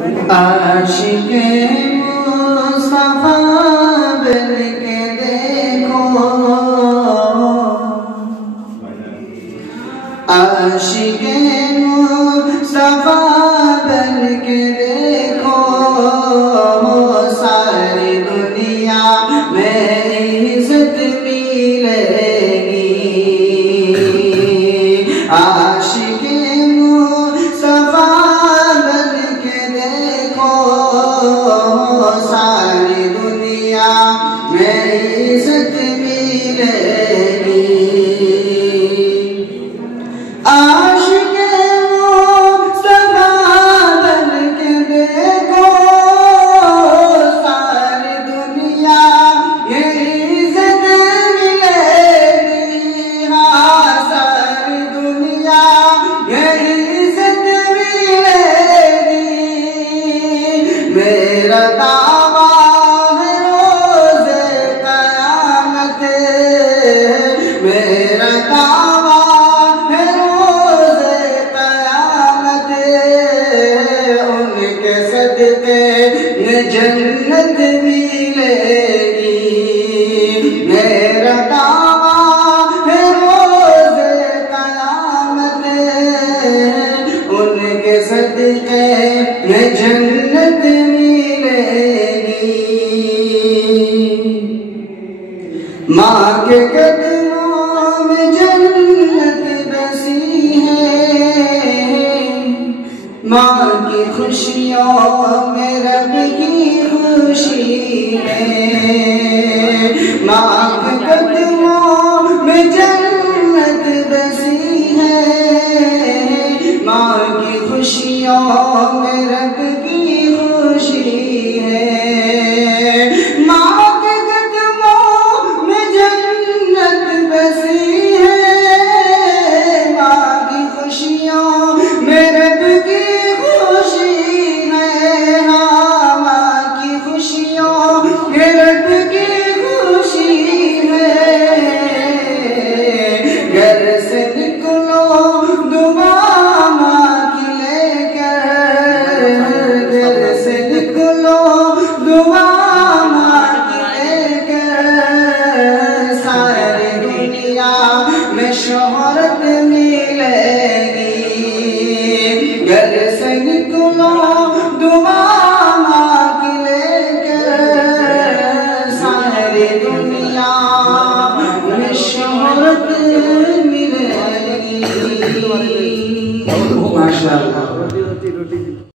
आशिक़े मुस्तफ़ा बन के देखो, आशिक़े मुस्तफ़ा बन के देखो, सारी दुनिया में इज़्ज़त मिलेगी। आशिक़े मुस्तफ़ा बन के देखो, सारी दुनिया में इज़्ज़त मिलेगी। आशिक़े मुस्तफ़ा बन के देखो, सारी दुनिया में इज़्ज़त मिलेगी। हाँ, सारी दुनिया में इज़्ज़त मिलेगी। मेरा दावा है रोज़े क़यामत, मेरा दावा है रोज़े क़यामत, उनके सदक़े में जन्नत मिलेगी। मेरा दावा है रोज़े क़यामत, उनके सदक़े में जन्नत मिलेगी। माँ के कदमों में जन्नत बसी है, माँ की खुशियों में रब की खुशी है। माँ के कदमों में जन्नत बसी